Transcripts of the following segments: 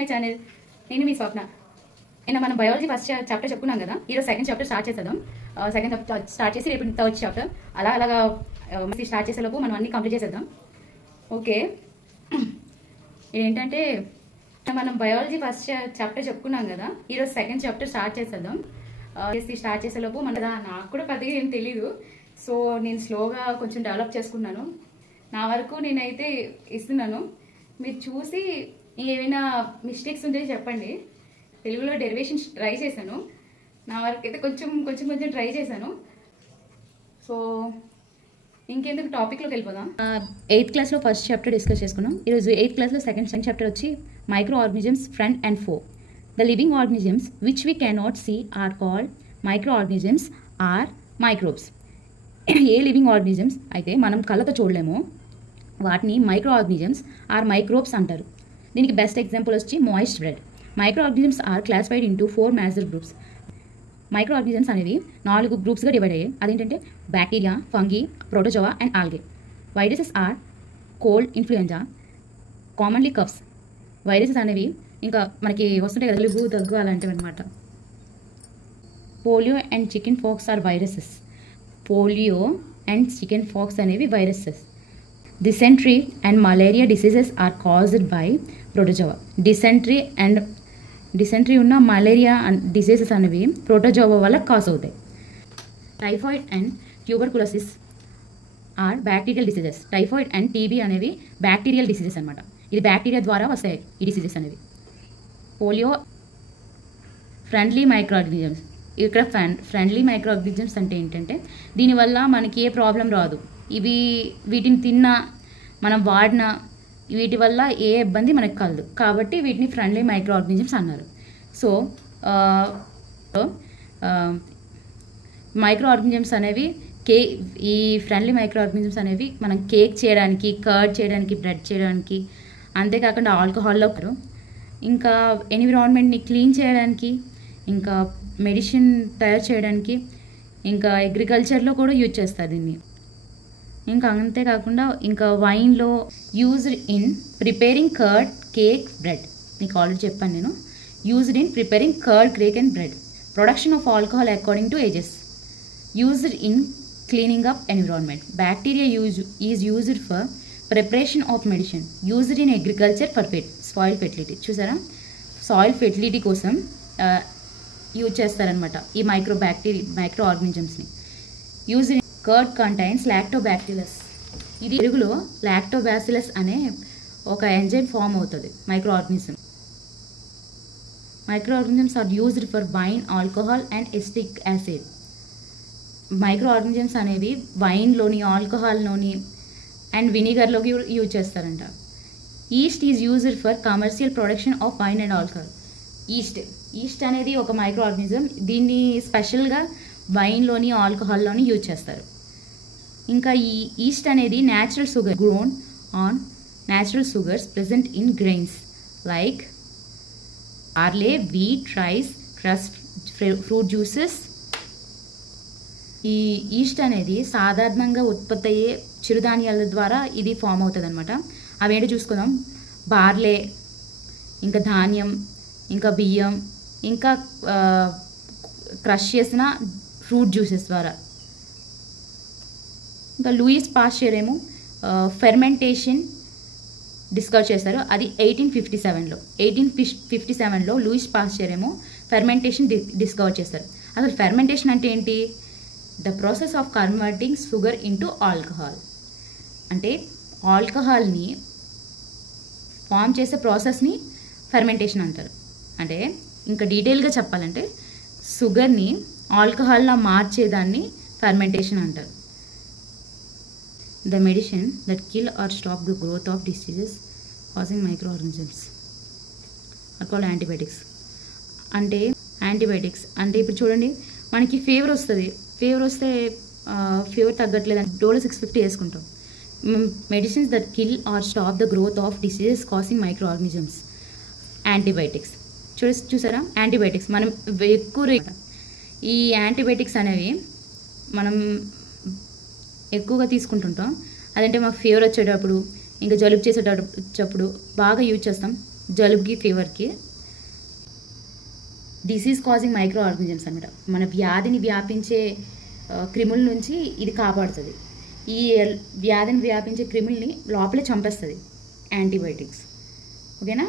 My channel. నేను మీ స్వప్న. నిన్న మనం బయాలజీ ఫస్ట్ చాప్టర్ చెప్పుకున్నాం కదా, ఈరోజు సెకండ్ చాప్టర్ స్టార్ట్ చేద్దాం. సెకండ్ స్టార్ట్ చేసి రేపు థర్డ్ చాప్టర్ అలాగా స్టార్ట్ చేసేలోపు మనం అన్ని కంప్లీట్ చేసేద్దాం. ఓకే, ఏంటంటే మనం బయాలజీ ఫస్ట్ చాప్టర్ చెప్పుకున్నాం కదా, ఈరోజు సెకండ్ చాప్టర్ స్టార్ట్ చేసేద్దాం. స్టార్ట్ చేసేలోపు నాకు కూడా పెద్దగా ఏం తెలీదు, సో నేను స్లోగా కొంచెం డెవలప్ చేసుకున్నాను. నా వరకు నేనైతే ఇస్తున్నాను, మీరు చూసి ఏమైనా మిస్టేక్స్ ఉంటే చెప్పండి. తెలుగులో డెరివేషన్ ట్రై చేశాను, నా వరకు అయితే కొంచెం ట్రై చేశాను. సో ఇంకెందుకు టాపిక్లోకి వెళ్ళిపోదాం. 8th క్లాస్లో ఫస్ట్ చాప్టర్ డిస్కస్ చేసుకున్నాం. ఈరోజు 8th క్లాస్లో సెకండ్ చాప్టర్ వచ్చి microorganisms friend and foe. The living organisms which we cannot see are called microorganisms or microbes. A living organisms అయితే మనం కళ్ళతో చూడలేమో వాటిని మైక్రో ఆర్గానిజమ్స్ ఆర్ మైక్రోబ్స్ అంటారు. దీనికి బెస్ట్ ఎగ్జాంపుల్ వచ్చి moist bread. Microorganisms are classified into 4 major groups. Microorganisms అనేవి 4 గ్రూప్స్గా divide అయ్యాయి. అదేంటంటే bacteria, fungi, protozoa and algae. Viruses are cold, influenza, commonly coughs. Viruses అనేవి ఇంకా మనకి వస్తుంటాయి కదా, జలుబు, దగ్గు అలాంటివి అనమాట. Polio and chickenpox are viruses. Polio and chickenpox అనేవి viruses. Dysentery and malaria diseases are caused by protozoa. Dysentery ఉన్న మలేరియా డిసీజెస్ అనేవి ప్రోటోజోవా వల్ల కాజ్ అవుతాయి. Typhoid and tuberculosis are bacterial diseases. Typhoid and TB అనేవి bacterial diseases అనమాట. ఇది bacteria ద్వారా వస్తాయి ఈ డిసీజెస్ అనేవి. Polio friendly microorganisms. ఇక్కడ ఫ్రెండ్లీ మైక్రో ఆర్గానిజమ్స్ అంటే ఏంటంటే దీనివల్ల మనకి ఏ ప్రాబ్లం రాదు. వీటిని తిన్నా మనం వాడినా వీటి వల్ల ఏ ఇబ్బంది మనకు కలదు, కాబట్టి వీటిని ఫ్రెండ్లీ మైక్రో ఆర్గానిజమ్స్ అన్నారు. సో మైక్రో ఆర్గానిజమ్స్ అనేవి ఈ ఫ్రెండ్లీ మైక్రో ఆర్గానిజమ్స్ అనేవి మనం కేక్ చేయడానికి, కర్డ్ చేయడానికి, బ్రెడ్ చేయడానికి, అంతేకాకుండా ఆల్కహాల్లో, ఇంకా ఎన్విరాన్మెంట్ని క్లీన్ చేయడానికి, ఇంకా మెడిసిన్ తయారు చేయడానికి, ఇంకా అగ్రికల్చర్లో కూడా యూజ్ చేస్తారు దీన్ని. ఇంకా అంతేకాకుండా ఇంకా వైన్లో used in preparing curd, cake, bread. మీకు ఆల్రెడీ చెప్పాను నేను. Used in preparing curd, cake and bread. Production of alcohol according to ages. Used in cleaning up environment. Bacteria is used for preparation of medicine. Used in agriculture for soil fertility. చూసారా, soil fertility కోసం use చేస్తారనమాట ఈ micro ఆర్గానిజమ్స్ని. Used in curd contains lactobacillus. ఇది పెరుగులో lactobacillus అనే ఒక enzyme form అవుతుంది micro organism. Micro organisms are used for wine, alcohol and acetic acid. Microorganisms అనేవి వైన్లోని, ఆల్కహాల్లోని అండ్ వినిగర్లోకి యూజ్ చేస్తారంట. Yeast is used for commercial production of wine and alcohol. Yeast అనేది ఒక మైక్రో ఆర్గానిజం. దీన్ని స్పెషల్గా వైన్లోని, ఆల్కహాల్లోని యూజ్ చేస్తారు. ఇంకా ఈ ఈస్ట్ అనేది natural sugar grown on natural sugars present in grains like బార్లే, wheat, rice, crust, fruit juices. ఈ ఈస్ట్ అనేది సాధారణంగా ఉత్పత్తి అయ్యే చిరుధాన్యాల ద్వారా ఇది ఫామ్ అవుతుంది అనమాట. అవేంటో చూసుకుందాం. బార్లే, ఇంకా ధాన్యం, ఇంకా బియ్యం, ఇంకా క్రష్ చేసిన ఫ్రూట్ జ్యూసెస్ ద్వారా. ఇంకా లూయిస్ పాస్చర్ ఏమో ఫెర్మెంటేషన్ డిస్కవర్ చేశారు. అది 1857లో. 1857లో లూయిస్ పాస్చర్ ఏమో ఫెర్మెంటేషన్ డిస్కవర్ చేశారు. అసలు ఫెర్మెంటేషన్ అంటే ఏంటి? The process of converting sugar into alcohol. అంటే ఆల్కహాల్ని ఫామ్ చేసే ప్రాసెస్ని ఫెర్మెంటేషన్ అంటారు. అంటే ఇంకా డీటెయిల్గా చెప్పాలంటే షుగర్ని ఆల్కహాల్లా మార్చేదాన్ని ఫెర్మెంటేషన్ అంటారు. The medicine that kill or stop the growth of diseases causing microorganisms are called antibiotics. Antibiotics అంటే ఇప్పుడు చూడండి, మనకి ఫీవర్ వస్తుంది. ఫీవర్ వస్తే ఫీవర్ తగ్గట్లేదు అంటే డోలో 650 వేసుకుంటాం. Medicines that kill or stop the growth of diseases causing microorganisms, antibiotics. చూసారా, యాంటీబయాటిక్స్ మనం ఎక్కువ ఈ యాంటీబయాటిక్స్ అనేవి మనం ఎక్కువగా తీసుకుంటుంటాం. అదంటే మాకు ఫీవర్ వచ్చేటప్పుడు, ఇంకా జలుబు చేసేటప్పుడు బాగా యూజ్ చేస్తాం. జలుబుకి, ఫీవర్కి. డిసీజ్ కాజింగ్ మైక్రో ఆర్గానిజమ్స్ అనమాట. మన వ్యాధిని వ్యాపించే క్రిముల నుంచి ఇది కాపాడుతుంది. ఈ వ్యాధిని వ్యాపించే క్రిముల్ని లోపలే చంపేస్తుంది యాంటీబయాటిక్స్. ఓకేనా?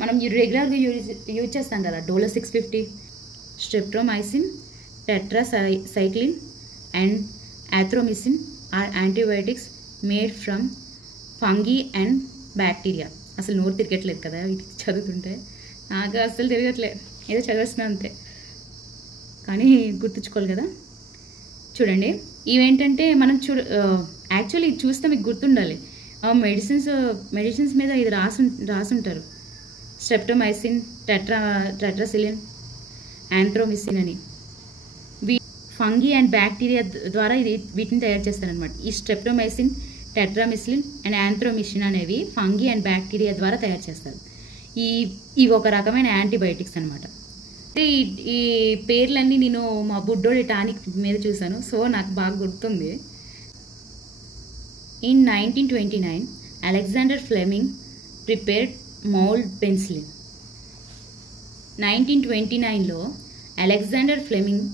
మనం రెగ్యులర్గా యూజ్ చేస్తాం కదా, Dolo 650, streptomycin, tetracycline and erythromycin are antibiotics made from fungi and bacteria. అసలు నోరు తిరగట్లేదు కదా ఇది చదువుతుంటే, నాకు అసలు తిరగట్లేదు, ఏదో చదివేస్తున్నా అంతే, కానీ గుర్తుంచుకోవాలి కదా. చూడండి, ఇవేంటంటే మనం యాక్చువల్లీ ఇది చూస్తే మీకు గుర్తుండాలి. మెడిసిన్స్ మీద ఇది రాసుంటారు, స్ట్రెప్టోమైసిన్, టెట్రాసిలిన్, యాంథ్రోమిసిన్ అని. ఫంగీ అండ్ బ్యాక్టీరియా ద్వారా వీటిని తయారు చేస్తారనమాట. ఈ స్ట్రెప్టోమైసిన్, టెట్రామిసిలిన్ అండ్ యాంథ్రోమిసిన్ అనేవి ఫంగీ అండ్ బ్యాక్టీరియా ద్వారా తయారు చేస్తారు. ఇవి ఒక రకమైన యాంటీబయాటిక్స్ అనమాట. ఈ పేర్లన్నీ నేను మా బుడ్డోడి టానిక్ మీద చూశాను, సో నాకు బాగా గుర్తుంది. In 1929 Alexander Fleming prepared mould penicillin. 1929లో అలెగ్జాండర్ ఫ్లెమింగ్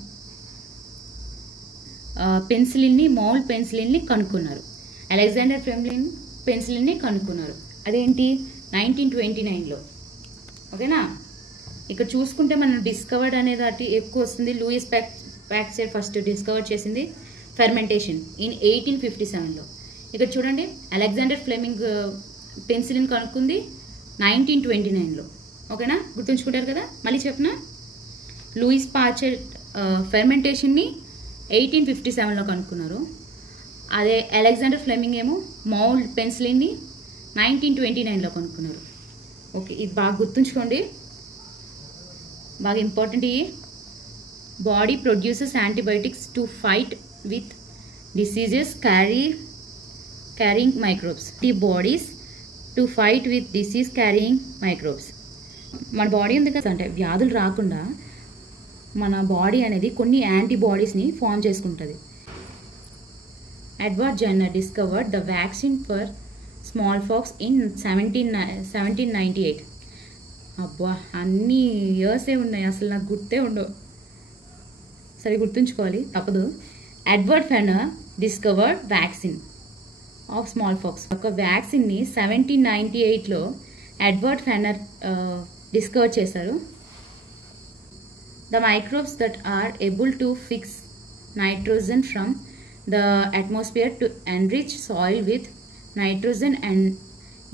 మౌల్డ్ పెన్సిలిన్ని కనుక్కున్నారు. అలెగ్జాండర్ ఫ్లెమింగ్ పెన్సిలిన్ని కనుక్కున్నారు. అదేంటి? 1929లో. ఓకేనా? ఇక్కడ చూసుకుంటే మనం డిస్కవర్డ్ అనేది అటు ఎక్కువ వస్తుంది. లూయిస్ ప్యాస్చర్ ఫస్ట్ డిస్కవర్ చేసింది ఫెర్మెంటేషన్ ఇన్ 1857లో. ఇక్కడ చూడండి, అలెగ్జాండర్ ఫ్లెమింగ్ పెన్సిలిన్ కనుక్కుంది 1929లో. ఓకేనా? గుర్తుంచుకుంటారు కదా. మళ్ళీ చెప్పనా, లూయిస్ ప్యాస్చర్ ఫెర్మెంటేషన్ని 1857లో కనుక్కున్నారు. అదే అలెగ్జాండర్ ఫ్లెమింగ్ ఏమో మౌల్డ్ పెన్సిలిన్ని 1929లో కనుక్కున్నారు. ఓకే, ఇది బాగా గుర్తుంచుకోండి, బాగా ఇంపార్టెంట్. ఈ body produces antibiotics to fight with diseases carrying microbes. The bodies to fight with disease carrying microbes. మన బాడీ ఉంది కదా, అంటే వ్యాధులు రాకుండా మన బాడీ అనేది కొన్ని యాంటీబాడీస్ని ఫామ్ చేసుకుంటుంది. Edward Jenner discovered the vaccine for smallpox in 1798. అబ్బా, అన్ని ఇయర్సే ఉన్నాయి, అసలు నాకు గుర్తే ఉండవు, సరే గుర్తుంచుకోవాలి తప్పదు. Edward Jenner discovered vaccine of small pox. ఒక వ్యాక్సిన్ని 1798లో ఎడ్వర్డ్ ఫెన్నర్ డిస్కవర్ చేశారు. The microbes that are able to fix nitrogen from the atmosphere to enrich soil with nitrogen and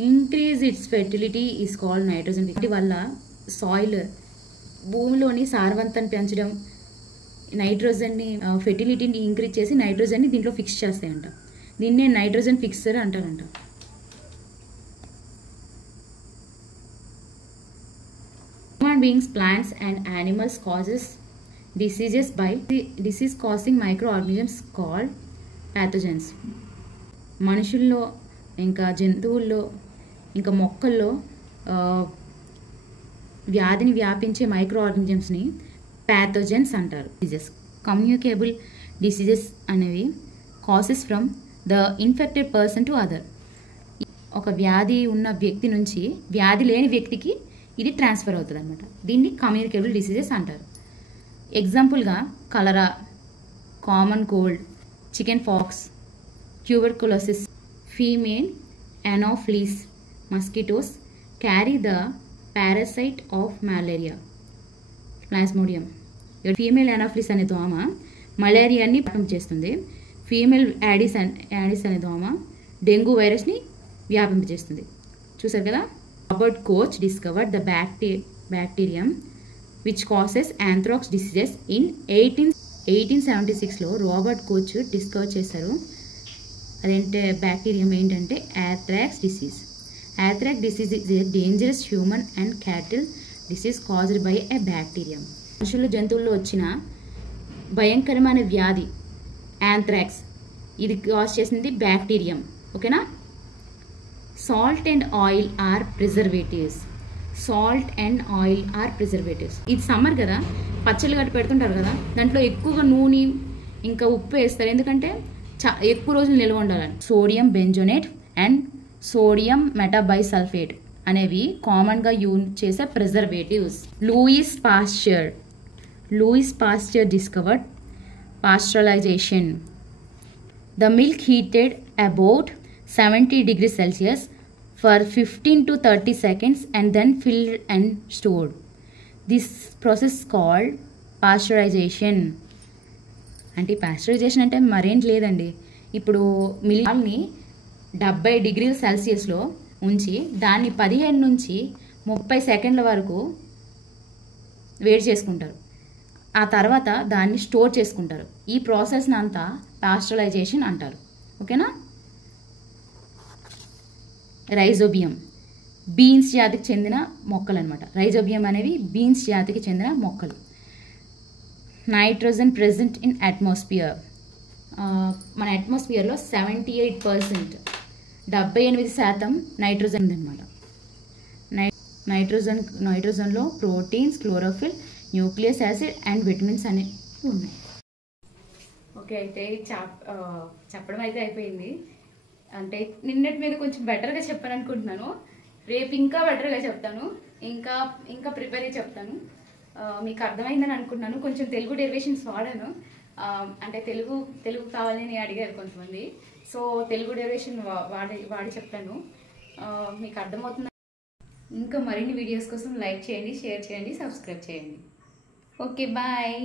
increase its fertility is called nitrogen. వీటి వల్ల soil, భూమిలోని సారవంతాన్ని పెంచడం, నైట్రోజన్ని ఫెర్టిలిటీని increase చేసి నైట్రోజన్ని దీంట్లో ఫిక్స్ చేస్తాయంట. దీన్నే నైట్రోజన్ ఫిక్సర్ అంటారంట. Human beings, plants and animals causes diseases by disease causing micro organisms called pathogens. మనుషుల్లో, ఇంకా జంతువుల్లో, ఇంకా మొక్కల్లో వ్యాధిని వ్యాపించే మైక్రో ఆర్గానిజమ్స్ని ప్యాథోజన్స్ అంటారు. డిసీజెస్, కమ్యూనికేబుల్ డిసీజెస్ అనేవి causes from the infected person to other. ఒక వ్యాధి ఉన్న వ్యక్తి నుంచి వ్యాధి లేని వ్యక్తికి ఇది ట్రాన్స్ఫర్ అవుతుంది అనమాట. దీన్ని కమ్యూనికేబుల్ డిసీజెస్ అంటారు. ఎగ్జాంపుల్గా cholera, common cold, chicken pox, tuberculosis, female anopheles mosquitoes carry the parasite of malaria, plasmodium. Female anopheles అనే దోమ మలేరియాని వ్యాపింప చేస్తుంది. ఫీమేల్ యాడిస్ అనే దోమ డెంగ్యూ వైరస్ని వ్యాపింపజేస్తుంది. చూసారు కదా. Robert Koch discovered the bacterium which causes anthrax diseases in 1876లో రాబర్ట్ కోచ్ డిస్కవర్ చేశారు. అదేంటే బ్యాక్టీరియం ఏంటంటే anthrax disease. Anthrax disease is a dangerous human and cattle disease caused by a bacterium. మనుషులు, జంతువుల్లో వచ్చిన భయంకరమైన వ్యాధి యాంథ్రాక్స్. ఇది కాజ్ చేసింది బ్యాక్టీరియం. ఓకేనా. Salt and oil are preservatives. Salt and oil are preservatives. ఇది సమ్మర్ కదా, పచ్చళ్ళు గట్టి పెడుతుంటారు కదా, దాంట్లో ఎక్కువగా నూనె ఇంకా ఉప్పు వేస్తారు. ఎందుకంటే ఎక్కువ రోజులు నిల్వ ఉండాలని. Sodium benzoate and sodium metabisulphite అనేవి కామన్గా యూజ్ చేసే preservatives. Louis Pasteur discovered pasteurisation. The milk heated about 70 degrees Celsius for 15 to 30 seconds and then filled and stored. This process called pasteurization. అంటే పాస్చరైజేషన్ అంటే మరేంటి లేదండి, ఇప్పుడు మిల్క్ని 70 degrees Celsiusలో ఉంచి దాన్ని 15 నుంచి 30 సెకండ్ల వరకు వేడి చేసుకుంటారు. ఆ తర్వాత దాన్ని స్టోర్ చేసుకుంటారు. ఈ ప్రాసెస్ని అంతా పాస్చరైజేషన్ అంటారు. ఓకేనా. రైజోబియం బీన్స్ జాతికి చెందిన మొక్కలు అనమాట. రైజోబియం అనేవి బీన్స్ జాతికి చెందిన మొక్కలు. Nitrogen present in atmosphere. మన అట్మాస్ఫియర్లో 78%, 78% నైట్రోజన్ ఉందన్నమాట. నైట్రోజన్లో proteins, chlorophyll, nucleus acid and vitamins అనేవి ఉన్నాయి. ఓకే, అయితే చెప్పడం అయితే అయిపోయింది. అంటే నిన్నటి మీద కొంచెం బెటర్గా చెప్పాను అనుకుంటున్నాను. రేపు ఇంకా బెటర్గా చెప్తాను, ఇంకా ప్రిపేర్ అయ్యి చెప్తాను. మీకు అర్థమైందని అనుకుంటున్నాను. కొంచెం తెలుగు డెరివేషన్స్ వాడాను. అంటే తెలుగు కావాలని అడిగారు కొంతమంది. సో తెలుగు డెరివేషన్ వాడి చెప్తాను. మీకు అర్థమవుతుంది. ఇంకా మరిన్ని వీడియోస్ కోసం లైక్ చేయండి, షేర్ చేయండి, సబ్స్క్రైబ్ చేయండి. Okay, bye.